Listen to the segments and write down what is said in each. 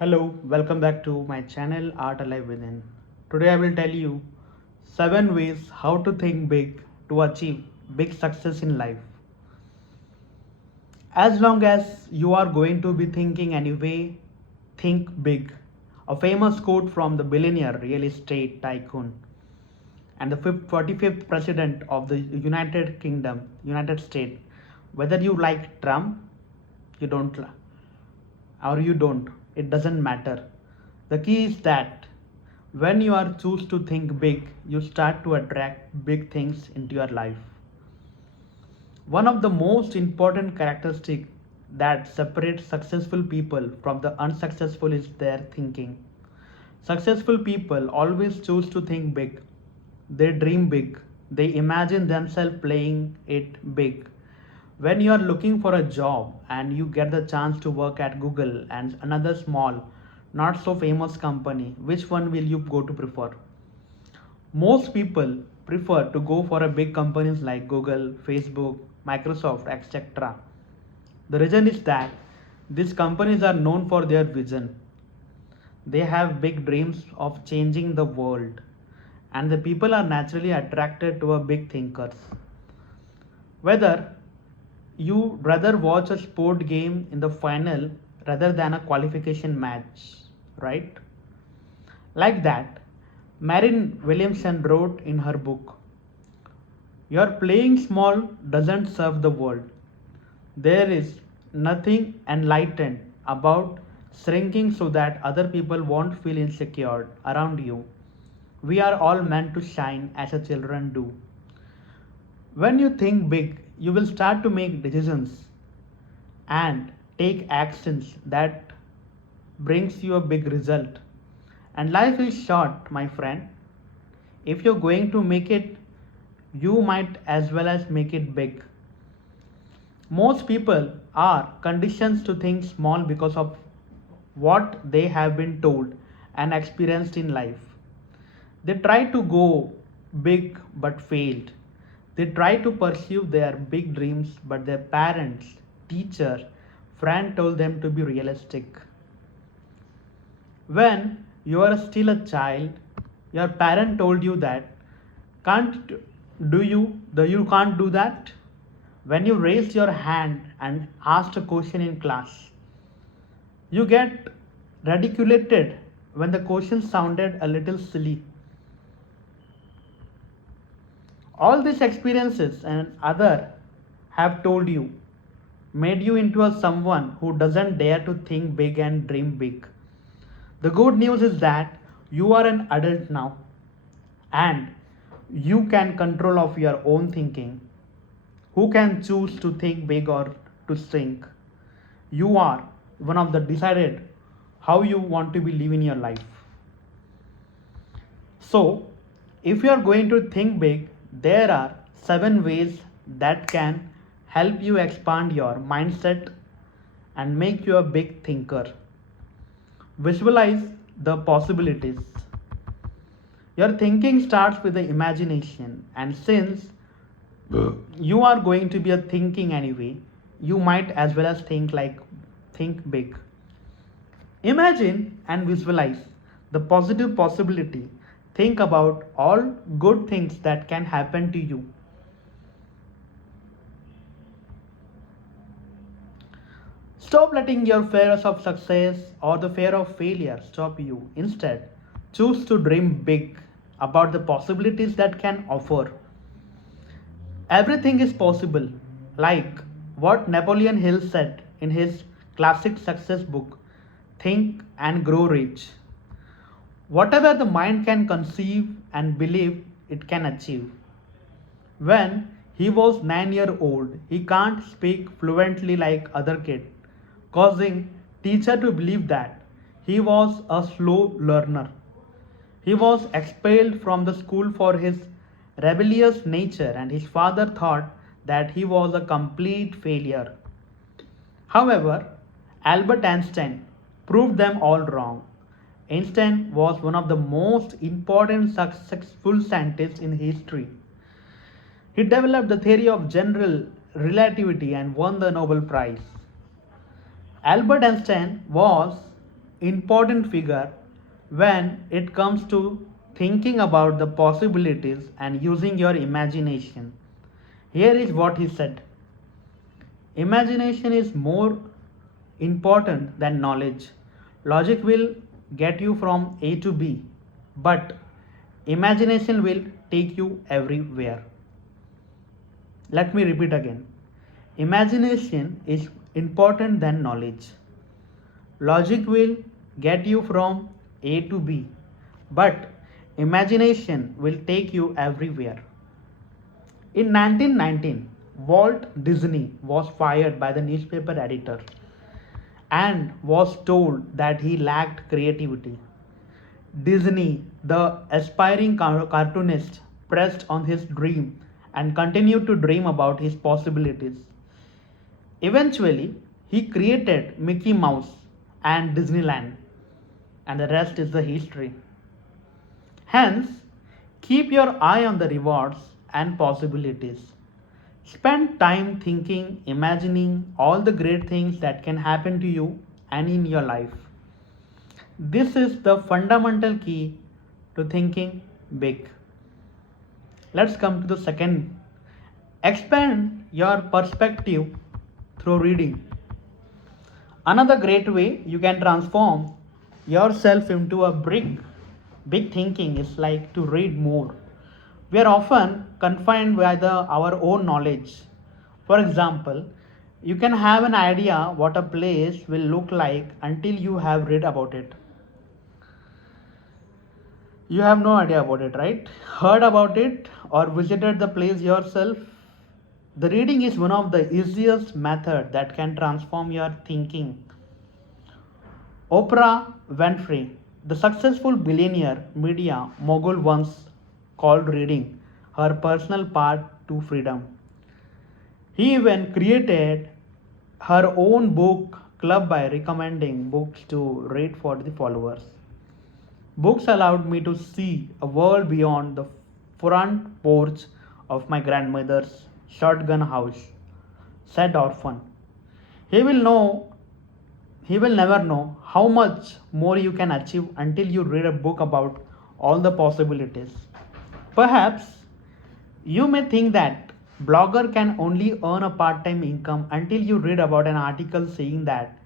Hello, welcome back to my channel Art Alive Within. Today I will tell you 7 ways how to think big to achieve big success in life. As long as you are going to be thinking anyway, think big. A famous quote from the billionaire real estate tycoon and the 45th president of the United Kingdom, United States. Whether you like Trump, you don't or you don't, it doesn't matter. The key is that when you are choose to think big, you start to attract big things into your life. One of the most important characteristics that separates successful people from the unsuccessful is their thinking. Successful people always choose to think big. They dream big. They imagine themselves playing it big. When you are looking for a job and you get the chance to work at Google and another small, not so famous company, which one will you go to prefer? Most people prefer to go for a big companies like Google, Facebook, Microsoft, etc. The reason is that these companies are known for their vision. They have big dreams of changing the world, and the people are naturally attracted to a big thinkers. Whether you rather watch a sport game in the final rather than a qualification match, right? Like that, Marin Williamson wrote in her book, your playing small doesn't serve the world. There is nothing enlightened about shrinking so that other people won't feel insecure around you. We are all meant to shine as a children do. When you think big, you will start to make decisions and take actions that brings you a big result. And life is short, my friend. If you're going to make it, you might as well as make it big. Most people are conditioned to think small because of what they have been told and experienced in life. They try to go big but failed. They try to pursue their big dreams, but their parents, teacher, friend told them to be realistic. When you are still a child, your parent told you that can't you can't do that. When you raised your hand and asked a question in class, you get ridiculed when the question sounded a little silly. All these experiences and other have told you, made you into a someone who doesn't dare to think big and dream big. The good news is that you are an adult now and you can control of your own thinking. Who can choose to think big or to shrink? You are one of the decided how you want to be living your life. So, if you are going to think big, there are 7 ways that can help you expand your mindset and make you a big thinker. Visualize the possibilities. Your thinking starts with the imagination, and since you are going to be a thinking anyway, you might as well as think big. Imagine and visualize the positive possibility. Think about all good things that can happen to you. Stop letting your fears of success or the fear of failure stop you. Instead, choose to dream big about the possibilities that can offer. Everything is possible, like what Napoleon Hill said in his classic success book, Think and Grow Rich. Whatever the mind can conceive and believe, it can achieve. When he was 9 years old, he can't speak fluently like other kids, causing teacher to believe that he was a slow learner. He was expelled from the school for his rebellious nature and his father thought that he was a complete failure. However, Albert Einstein proved them all wrong. Einstein was one of the most important successful scientists in history. He developed the theory of general relativity and won the Nobel Prize. Albert Einstein was important figure when it comes to thinking about the possibilities and using your imagination. Here is what he said: imagination is more important than knowledge. Logic will get you from A to B, but imagination will take you everywhere. Let me repeat again. Imagination is important than knowledge. Logic will get you from A to B, but imagination will take you everywhere. In 1919, Walt Disney was fired by the newspaper editor and was told that he lacked creativity. Disney, the aspiring cartoonist, pressed on his dream and continued to dream about his possibilities. Eventually, he created Mickey Mouse and Disneyland, and the rest is the history. Hence, keep your eye on the rewards and possibilities. Spend time thinking, imagining all the great things that can happen to you and in your life. This is the fundamental key to thinking big. Let's come to the second. Expand your perspective through reading. Another great way you can transform yourself into a big thinking is like to read more. We are often confined by our own knowledge. For example, you can have an idea what a place will look like until you have read about it. You have no idea about it, right? Heard about it or visited the place yourself. The reading is one of the easiest method that can transform your thinking. Oprah Winfrey, the successful billionaire media mogul, once called reading her personal path to freedom. He even created her own book club by recommending books to read for the followers. Books allowed me to see a world beyond the front porch of my grandmother's shotgun house, said Orphan. He will know he will never know how much more you can achieve until you read a book about all the possibilities. Perhaps you may think that blogger can only earn a part-time income until you read about an article saying that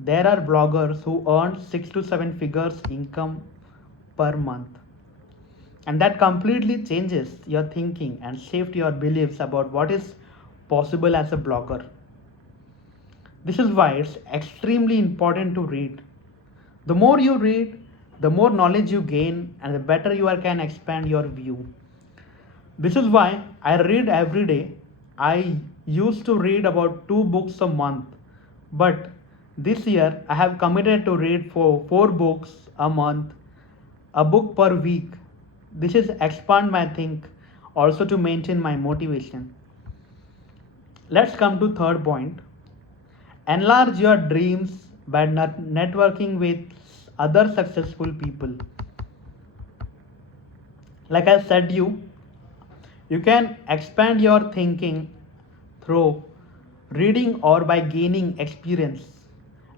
there are bloggers who earn 6 to 7 figures income per month. And that completely changes your thinking and shifts your beliefs about what is possible as a blogger. This is why it's extremely important to read. The more you read, the more knowledge you gain, and the better you can expand your view. This is why I read every day. I used to read about 2 books a month, but this year I have committed to read for 4 books a month, a book per week. This is expand my think, also to maintain my motivation. Let's come to third point. Enlarge your dreams by networking with other successful people. Like I said you can expand your thinking through reading or by gaining experience.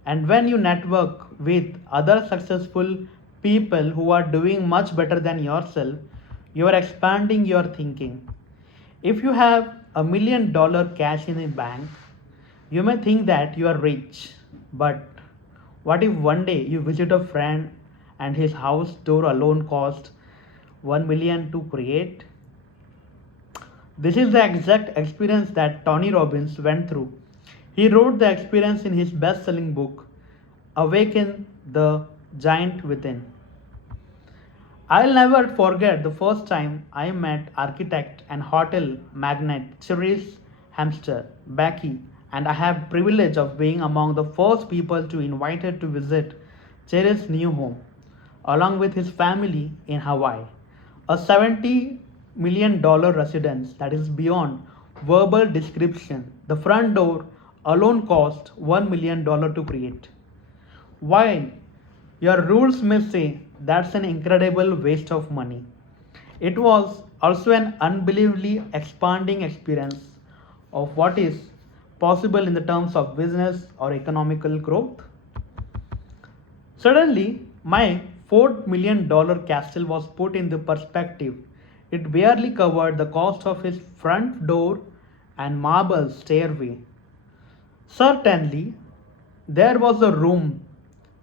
And when you network with other successful people who are doing much better than yourself, you are expanding your thinking. If you have $1 million cash in a bank, you may think that you are rich, but what if one day you visit a friend and his house door alone cost 1 million to create? This is the exact experience that Tony Robbins went through. He wrote the experience in his best selling book, Awaken the Giant Within. I'll never forget the first time I met architect and hotel magnate Cherise Hamster Becky, and I have privilege of being among the first people to invited to visit Cherry's new home, along with his family in Hawaii. A $70 million residence that is beyond verbal description. The front door alone cost $1 million to create. While your rules may say that's an incredible waste of money, it was also an unbelievably expanding experience of what is possible in the terms of business or economical growth. Suddenly, my $4 million castle was put into perspective. It barely covered the cost of his front door and marble stairway. Certainly, there was a room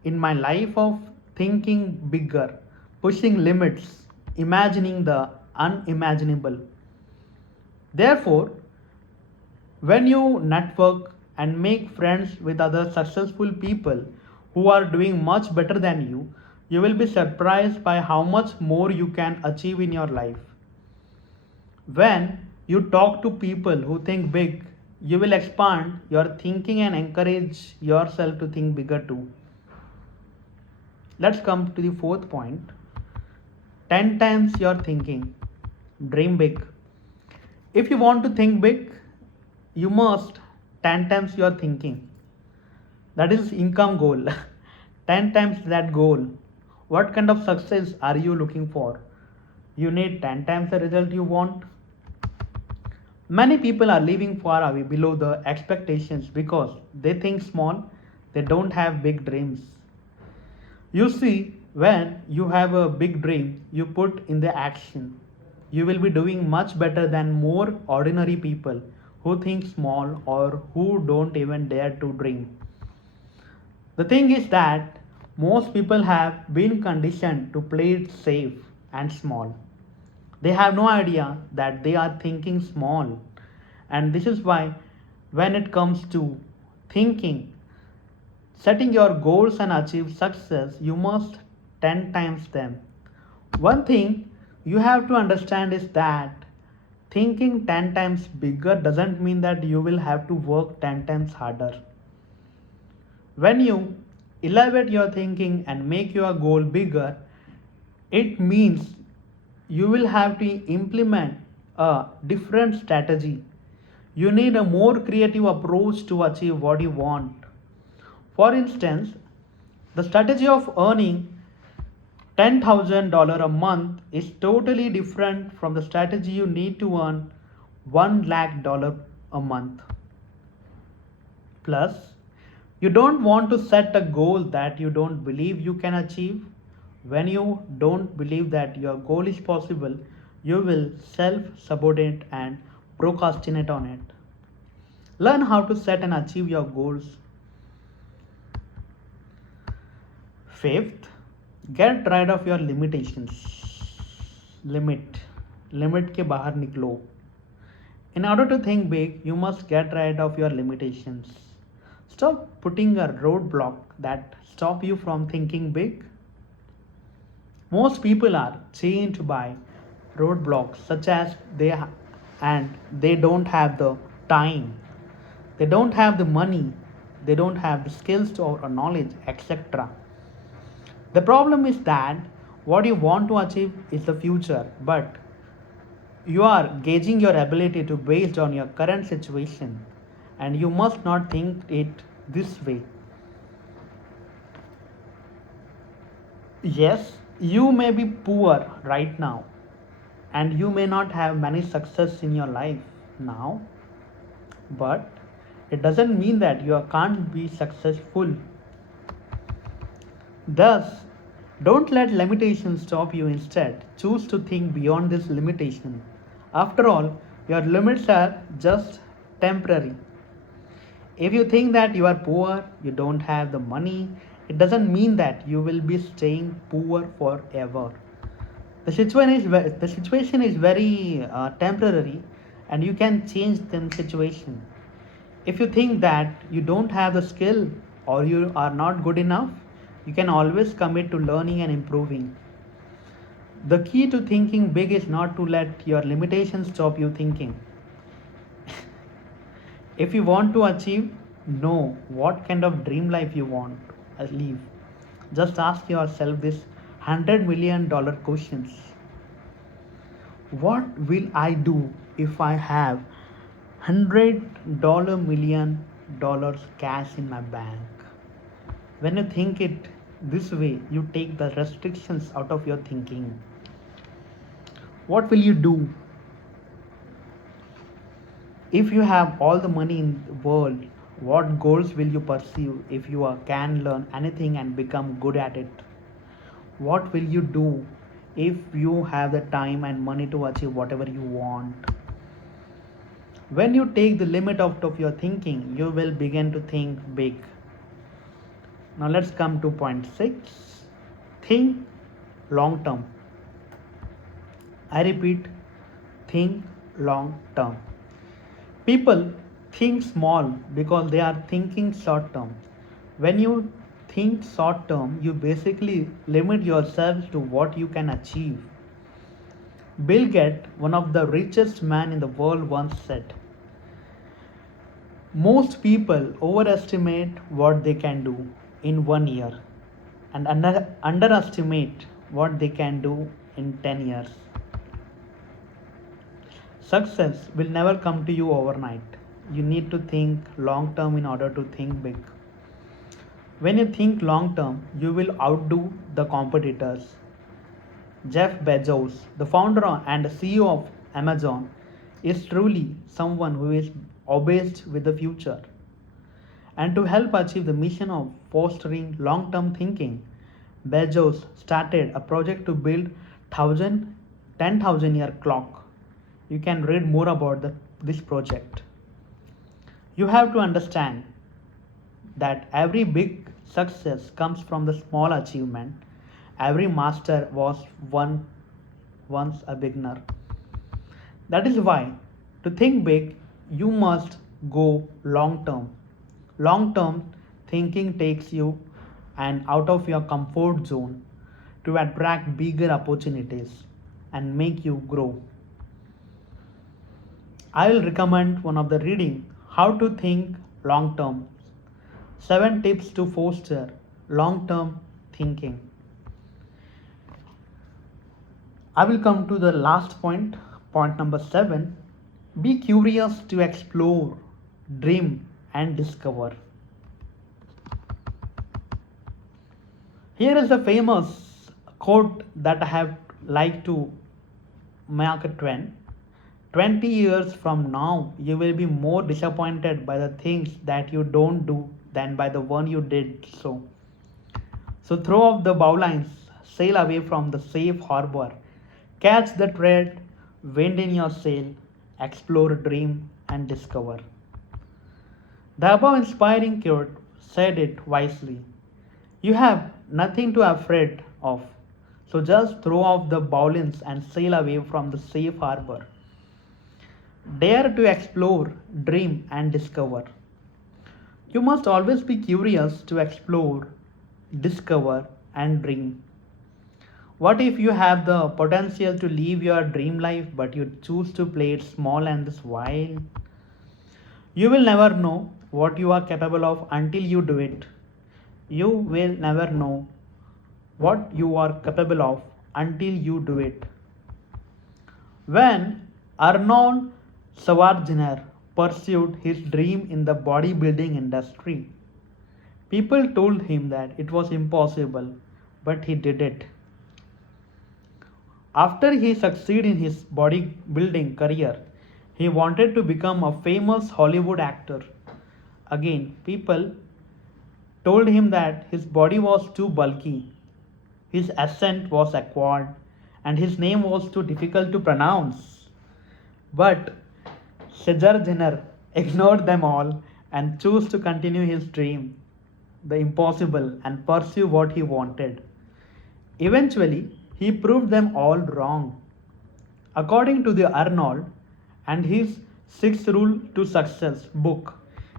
in my life of thinking bigger, pushing limits, imagining the unimaginable. Therefore, when you network and make friends with other successful people who are doing much better than you will be surprised by how much more you can achieve in your life. When you talk to people who think big, you will expand your thinking and encourage yourself to think bigger too. Let's come to the fourth point: 10 times your thinking. Dream big. If you want to think big, you must 10 times your thinking. That is income goal. 10 times that goal. What kind of success are you looking for? You need 10 times the result you want. Many people are living far away below the expectations because they think small, they don't have big dreams. You see, when you have a big dream, you put in the action. You will be doing much better than more ordinary people who think small or who don't even dare to dream. The thing is that most people have been conditioned to play it safe and small. They have no idea that they are thinking small. And this is why, when it comes to thinking, setting your goals and achieve success, you must 10 times them. One thing you have to understand is that thinking 10 times bigger doesn't mean that you will have to work 10 times harder. When you elevate your thinking and make your goal bigger, it means you will have to implement a different strategy. You need a more creative approach to achieve what you want. For instance, the strategy of earning $10,000 a month is totally different from the strategy you need to earn $1 lakh a month. Plus, you don't want to set a goal that you don't believe you can achieve. When you don't believe that your goal is possible, you will self sabotage and procrastinate on it. Learn how to set and achieve your goals. Fifth, get rid of your limitations. Limit. Limit के बाहर निकलो. In order to think big, you must get rid of your limitations. Stop putting a roadblock that stop you from thinking big. Most people are chained by roadblocks such as and they don't have the time, they don't have the money, they don't have the skills or knowledge, etc. The problem is that what you want to achieve is the future, but you are gauging your ability to based on your current situation, and you must not think it this way. Yes, you may be poor right now, and you may not have many success in your life now, but it doesn't mean that you can't be successful. Thus, don't let limitations stop you. Instead, choose to think beyond this limitation. After all, your limits are just temporary. If you think that you are poor, you don't have the money, it doesn't mean that you will be staying poor forever. The situation is very temporary, and you can change the situation. If you think that you don't have the skill or you are not good enough, you can always commit to learning and improving. The key to thinking big is not to let your limitations stop you thinking. If you want to achieve, know what kind of dream life you want to live. Just ask yourself this $100 million questions. What will I do if I have $100 million cash in my bank? When you think it this way, you take the restrictions out of your thinking. What will you do if you have all the money in the world? What goals will you pursue if you can learn anything and become good at it? What will you do if you have the time and money to achieve whatever you want? When you take the limit out of your thinking, you will begin to think big. Now let's come to point 6. Think long term. I repeat, think long term. People think small because they are thinking short term. When you think short term, you basically limit yourself to what you can achieve. Bill Gates, one of the richest men in the world, once said, most people overestimate what they can do in 1 year and underestimate what they can do in 10 years. Success will never come to you overnight. You need to think long term in order to think big. When you think long term, you will outdo the competitors. Jeff Bezos, the founder and CEO of Amazon, is truly someone who is obsessed with the future. And to help achieve the mission of fostering long term thinking, Bezos started a project to build 10,000 year clock. You can read more about this project. You have to understand that every big success comes from the small achievement. Every master was once a beginner. That is why to think big, you must go long term. Long term thinking takes you and out of your comfort zone to attract bigger opportunities and make you grow. I will recommend one of the reading How to Think Long Term. 7 tips to foster long term thinking. I will come to the last point, point number 7. Be curious to explore, dream, and discover. Here is a famous quote that I have liked to make a trend. 20 years from now, you will be more disappointed by the things that you don't do than by the one you did so. So throw off the bowlines, sail away from the safe harbor, catch the thread, wind in your sail, explore, dream, and discover. The above inspiring quote said it wisely. You have nothing to afraid of, so just throw off the bowlines and sail away from the safe harbor. Dare to explore, dream, and discover. You must always be curious to explore, discover, and dream. What if you have the potential to live your dream life but you choose to play it small and this wild? You will never know what you are capable of until you do it. You will never know what you are capable of until you do it. When Arnold Schwarzenegger pursued his dream in the bodybuilding industry, people told him that it was impossible, but he did it. After he succeeded in his bodybuilding career, he wanted to become a famous Hollywood actor. Again, people told him that his body was too bulky, his accent was awkward, and his name was too difficult to pronounce. But Schwarzenegger ignored them all and chose to continue his dream, the impossible, and pursue what he wanted. Eventually, he proved them all wrong. According to the Arnold and his Six Rule to Success book,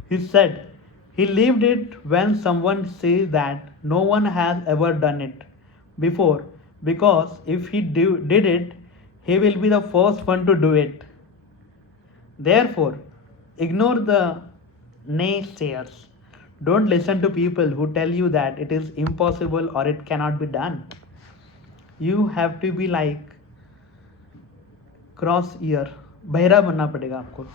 he said he lived it when someone says that no one has ever done it before because if he did it, he will be the first one to do it. Therefore, ignore the naysayers. Don't listen to people who tell you that it is impossible or it cannot be done. You have to be like cross year बहरा बनना पड़ेगा आपको.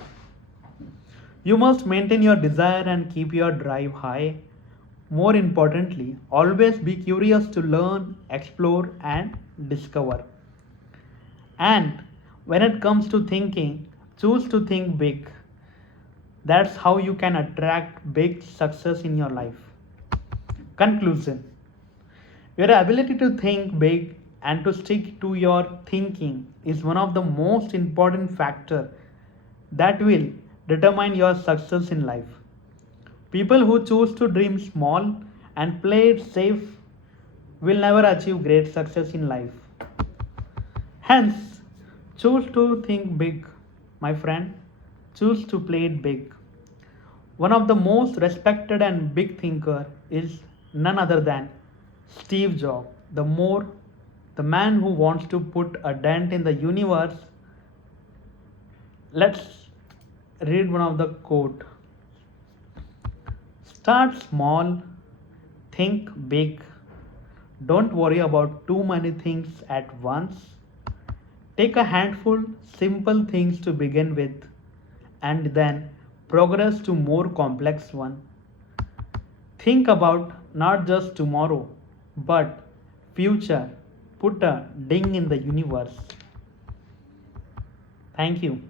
You must maintain your desire and keep your drive high. More importantly, always be curious to learn, explore, and discover. And when it comes to thinking, choose to think big. That's how you can attract big success in your life. Conclusion: your ability to think big and to stick to your thinking is one of the most important factors that will determine your success in life. People who choose to dream small and play it safe will never achieve great success in life. Hence, choose to think big, my friend. Choose to play it big. One of the most respected and big thinker is none other than Steve Jobs. The man who wants to put a dent in the universe. Let's read one of the quote. Start small, think big. Don't worry about too many things at once. Take a handful simple things to begin with and then progress to more complex one. Think about not just tomorrow but future. Put a ding in the universe. Thank you.